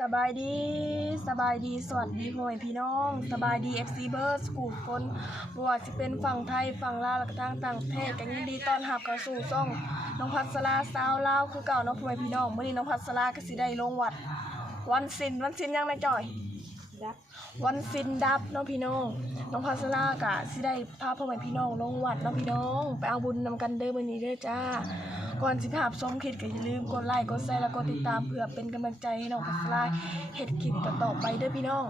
สบายดีสบายดีสวัสดีพ่อแม่พี่น้อง สบายดี FC เบิร์สกูลคนบว่าสิเป็นฝั่งไทยฝั่งลาวและก็ทางต่างประเทศกันยินดีต้อนรับเข้าสู่ช่องน้องพัสราสาวลาวคือเก่าเนาะพ่อแม่พี่น้องเมื้อนี้น้องพัสราก็สิได้ลงวัด วันศิลวันศิลยังนะจ่อย วันศิลดับเนาะพี่น้องน้องพัสรากะสิได้พาพ่อแม่พี่น้องลงวัดเนาะพี่น้อง ไปเอาบุญนำกันเด้อมื้อนี้เด้อจ้า ก่อนสิภาพชมคลิปก็อย่าลืมกดไลค์กดแชร์แล้วก็ติดตามเพื่อเป็นกำลังใจให้น้องพัสราเฮ็ดคลิปต่อๆไปเด้อพี่น้อง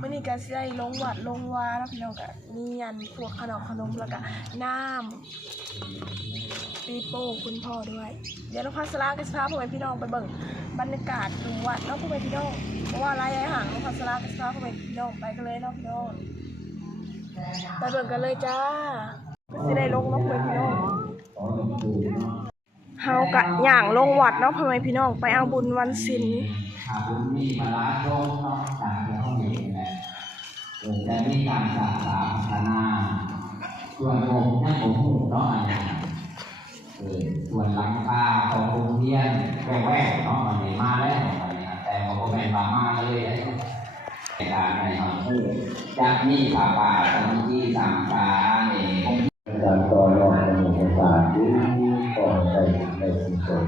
มื้อนี้ก็สิได้ลงวัดลงวาเนาะพี่น้องก็มีอันพวกขนมขนมแล้วก็น้ำปีโป้คุณพ่อด้วย เดี๋ยวน้องพัสราก็สิพาพ่อแม่พี่น้องไปเบิ่งบรรยากาศดูวัดเนาะพ่อแม่พี่น้องเพราะว่าระยะห่างน้องพัสราก็สิพาพ่อแม่พี่น้องไปกันเลยเนาะพี่น้องไปเบิ่งกันเลยจ้าสิได้ลงเนาะพ่อแม่พี่น้อง เฮากะย่างลงวัดเนาะพ่อแม่พี่น้องไปเอาบุญวันศีลหาบุญมีมาล้างโรคเนาะต่างจากห้องนี้แหละเออแต่มีการศึกษาพัฒนาส่วนผมยังผมหูเนาะอันนี้เออส่วนหลังคาของโรงเรียนแวกๆเนาะอันนี้มาแล้วอันนี้นะแต่ผมก็เป็นมามาเลยในการในห้องพูดจากนี่ป่าป่าสมุที่สามกาเนี่ยผมการต่อรองในเอกสารที่ ก่อใจในชุมชน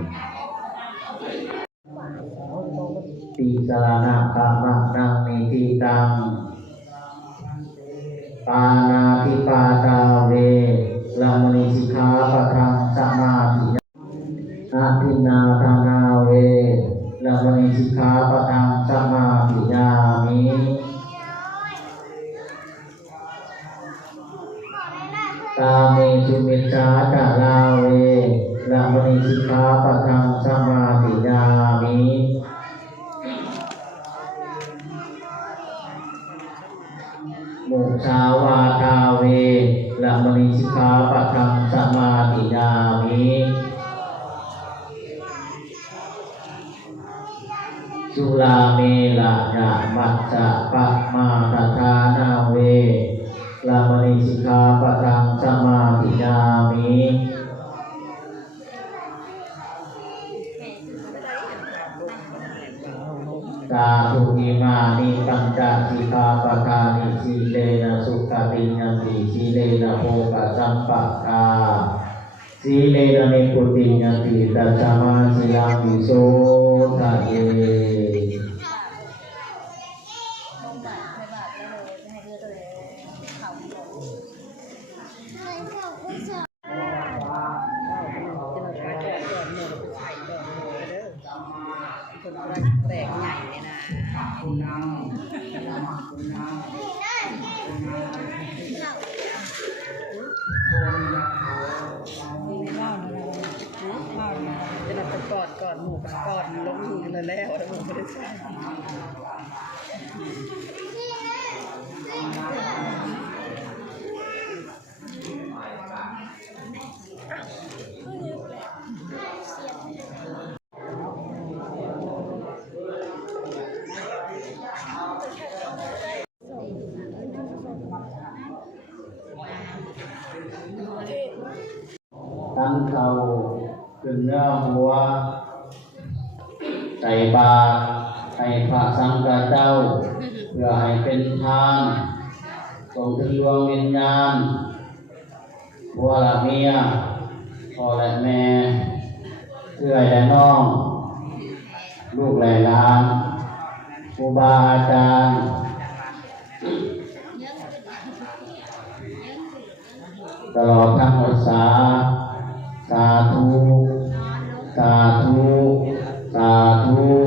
ปีสารณะกามังนังนิติตังปานาติปาตา มุสาวาทาเวละมณิสิกขาปะทังสมาธิยามิสุราเมละยะมัจจะปะมาตทานาเวลามณิสิกขาปะทังสมาธิยามิาธุอิมานิปัญจสิกขาปะทานิสีเลนะสุขติญญาติสีเลนะโภคสัมปะกาสีเลนะนิพุติญญาติตัสสมาสิลังวิโสทะเย แล้วผมไม่ได้ ใส่ตั้งเขาขึ้นเนื้อหัวใส่บาตรให้พระสังฆเจ้า เพื่อให้เป็นทานส่งถึงดวงวิญญาณผัวละเมียพ่อและแม่เพื่อและน้อง ลูกและหลานครูบาอาจารย์ตลอดทั้งภาษาสาธุ สาธุ ส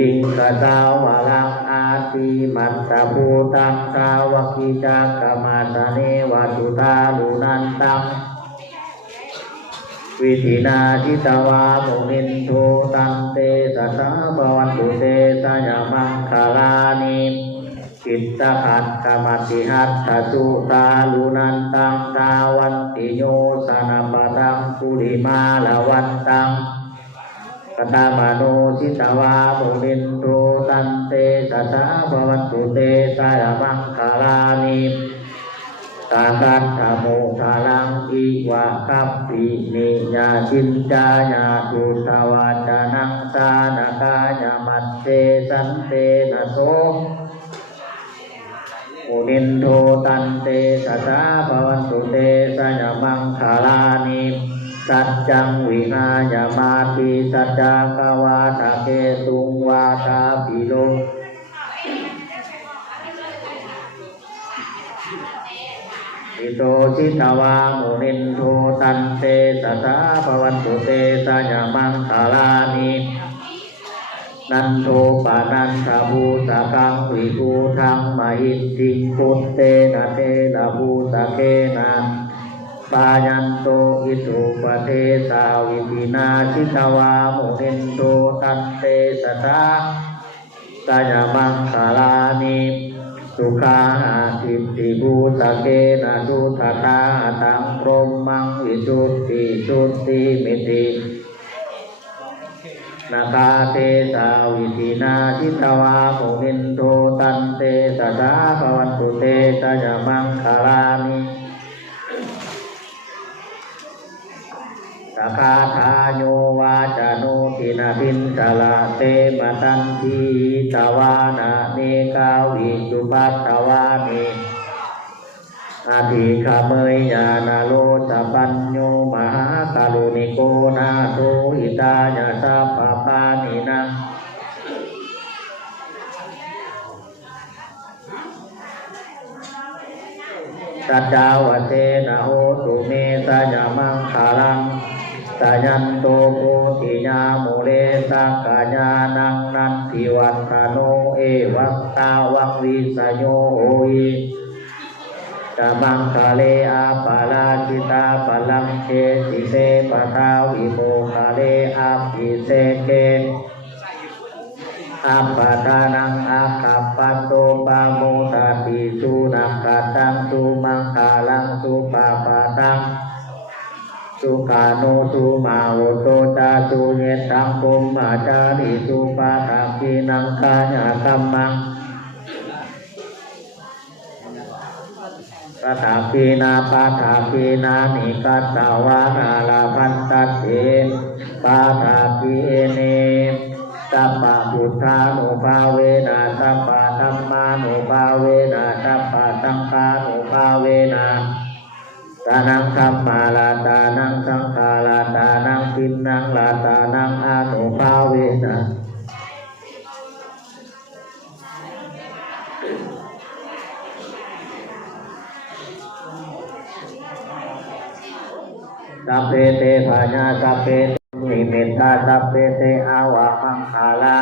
ลิงกะสาวะลังอาติมัตตะภูตังสาวกิจักกมาสเนวัตุตาลุนันตังวิธินาทิตวาโมนินโทตันเตสะสะภวันตุเตสะยะมังคาลานิตตะขัดกรรมติหัตถสุตาลุนันตังดาวันติโยสนาปตังสุริมาลาวันตัง กตามโนสิตวาบุรินโทตันเตสัสสะภวันตุเตสายมังคาลานิตาคัตถโมทาลังอีวะคัปปินิยาจินจายาตุทวาจานังสานากายามัตเตสันเตนะโสมุนินโทตันเตสัสสะภวันตุเตสยมังคาลานิ สัจจังวิหายามาติสัจจกวาทะเกตุงวาทาปิโล อิโตชิตวามุนินโทตันเตสะสะภวันตุเตสะยามังคาลานินันโทปานันทภูสะกังวิภูทังมหิตติพุตเตนะเทนะภูสะเกนะ ปายันโตอิสุปเทสาวิตินาชิตวามุนินโทตันเตสะสะสะยามังคาลานิสุขาหาทิฏฐิภูตะเกนะสุทธาตังพรหมังวิสุทธิสุทธิมิตินาคาเตสาวิธินาทิตวาโมนินโทตันเตสะสาภวันตุเตสะยมังคารามิ คาทาโยวาจานุทินาทินสละเตมตันทีตวานาเนกาวิจุปัตตวานิอาทิขเมยญาณโลสปัญโยมหาคารุณิโกนาโทหิตายาสัพปานินะสัจจาวเตนะโหตุเมสยามังคาลัง สายันโตโพธิญาโมเลสักกายานังนันทิวัฒโนเอวัตตาวังวิสโยโหิตมังคาเลอาปาลาจิตาปลังเชติเสปะทาวิโมคาเลอาปิเสเกอาปาทานังอาคัปปัตโตปาโม สุขาโนสุมาโวโตจาสุเยตังปุมมาจาริสุปาทักขีนังคาญาคัมมังปาทักขีนาปาทักขีนานิกัตตาวานาลาพันตัสเตปาทักขีเนสัพพะพุทธานุภาเวนะสัพพะ ตานังธรรมาลาตานังสังฆาลาตานังปินนังลาตานังอานุภาเวนะสัพเพเตภาญาสัพเพเตมิเมตตาสัพเพเตอาวะคังคาลา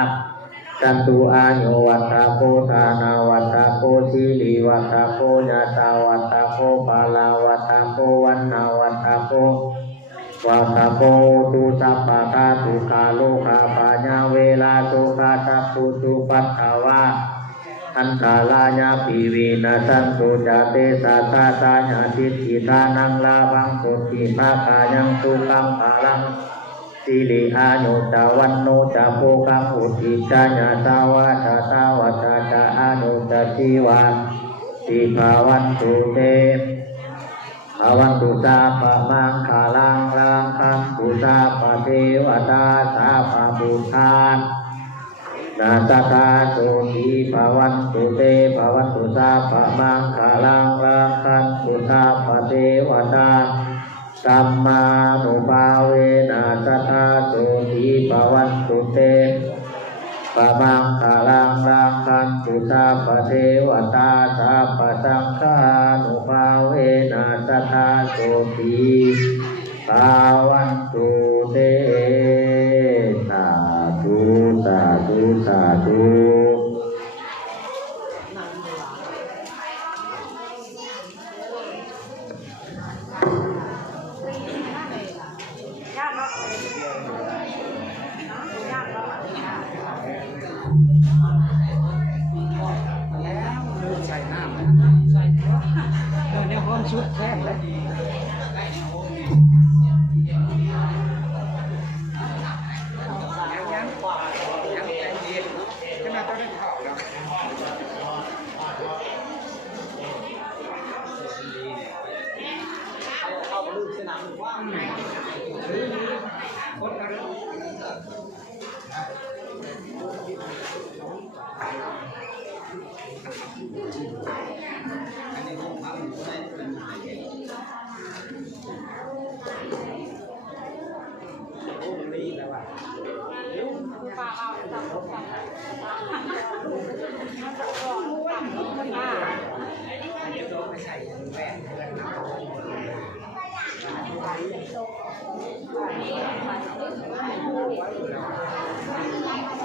สันตุอายุวัตตาโกทานาวัตตาโกสีลีวัตตาโกญาตาวัตตาโกปาลาวัตตา โกวันนาวัตตาโกวัตโกตุสัพพะทาตุกาโลคาปาญาเวลาตุกาตัปุตุปัตถาวาอันคาลายาปีวีนาสันตุจาเตสาตาตาญาติทิทานังลาบังสุติภาคายังสุขังภาลังสิริอายุตาวันโนจาโพกังอุติจาญาตาวาตาตาวาตาจาอาโนุตชีวาสิภาวันตุเต ภาวันตุสาปะมังคาลังลังคังตุสาปะเทวตาสาปะบุทานนาตตาโสทีภาวันตุเตภาวันตุสาปะมังคาลังลังคังตุสาปะเทวตาสัมมานุภาเวนะสัทธาโสทีปวันตุเต ปะมังคาลังรังคันตุตาปเทวตาสาปสังฆานุภาเวนัสัทาโสตีภาวันตุเตสาธุสาธุสาธุ ชุดแคบเลย ตอนนี้เขาก็สิมาหาใส่บาตรก็เลยไป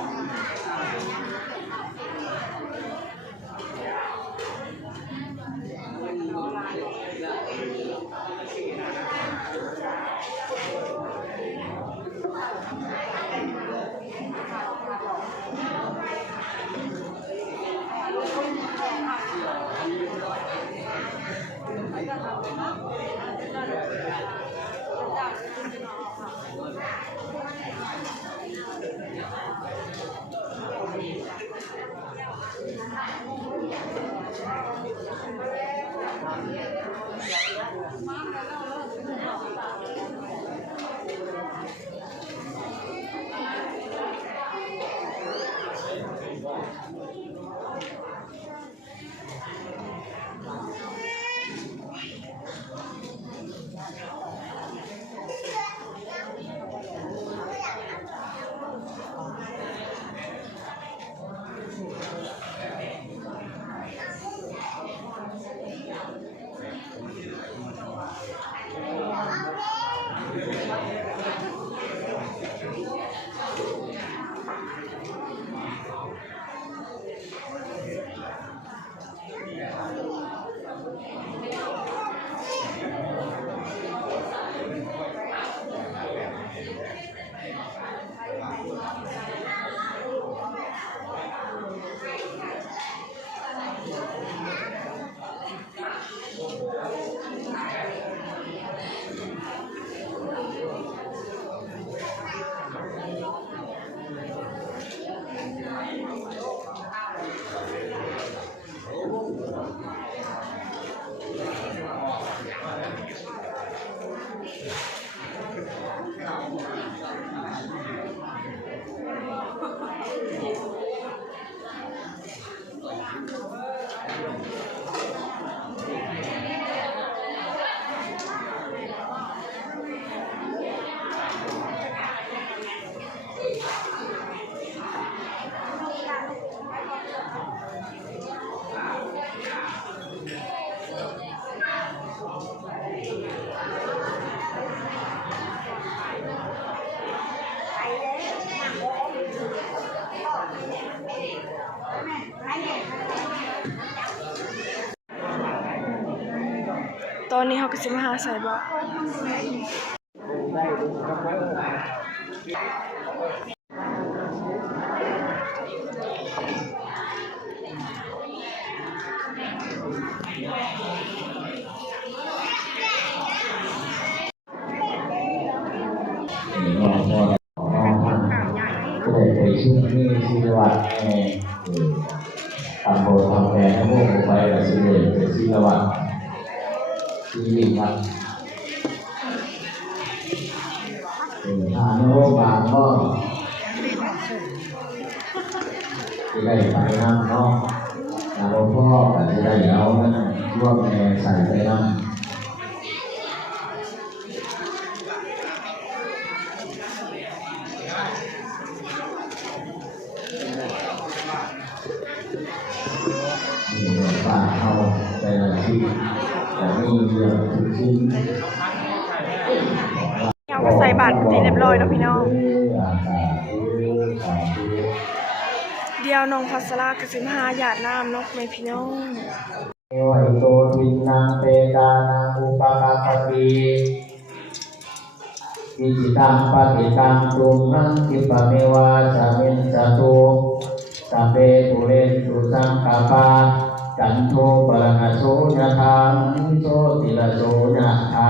ชื่อนี่ชื่อวัดแห่ตำบลทำแพงพวกไปกับชื่อเลยเป็นชื่อวัด ชื่อลิงวัดเอาโนบางก็จะได้ไปนั่งเนาะแล้วพ่อก็ที่ได้เอานั่นร่วมแม่ใส่ไปนั่ง รเป็นที่เรียบร้อยแล้วพี่น้อง เดียวน้องพัสลาก็สิมาหาหยาดน้ำเนกแม่พี่น้องเอวหิโตทินังเปตานังอุปกาปติวิจิตังปฏิตังตุมนังทิปะเมวาสมินจตุสัพเพตุเรนตุสังกปาจันโทปรณโสยธามิโสติลโสยธา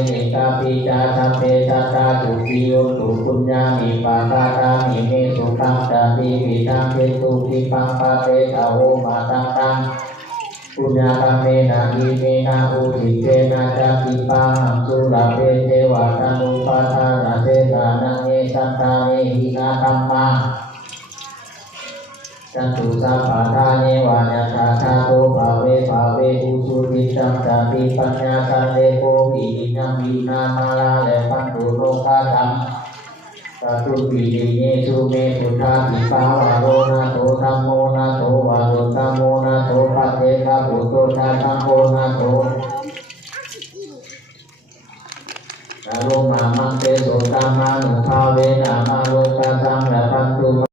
เวนิกาปิจาสัพเพสัตตาสุขิโยตุปุญญามิปะกาตามิเมสุขังจาติปิตังเปตุทิปังปะเตตาโหมาตังตังปุญญาคัมเมนะอิเมนะอุทิเตนะจักขิปังสุราเปเทวะตานุปัฏฐานาเตตานังเอสัตตาเนหินาธัมมา จันตุสัพพะทาเนวานัสสะทาโตภาเวภาเวอุสุติสัมจาติปัญญาสันเดโกวินังวินามาลาเลปันตุโลกาธัมสาธุปิติเยสุเมพุทธาปิปาวาโรนาโตธัมโมนาโตวาโรธัมโมนาโตปัจเจกาปุตโตชาธัมโมนาโตอาโรมามังเตโสตามานุภาเวนามาโลกาสังและพันตุ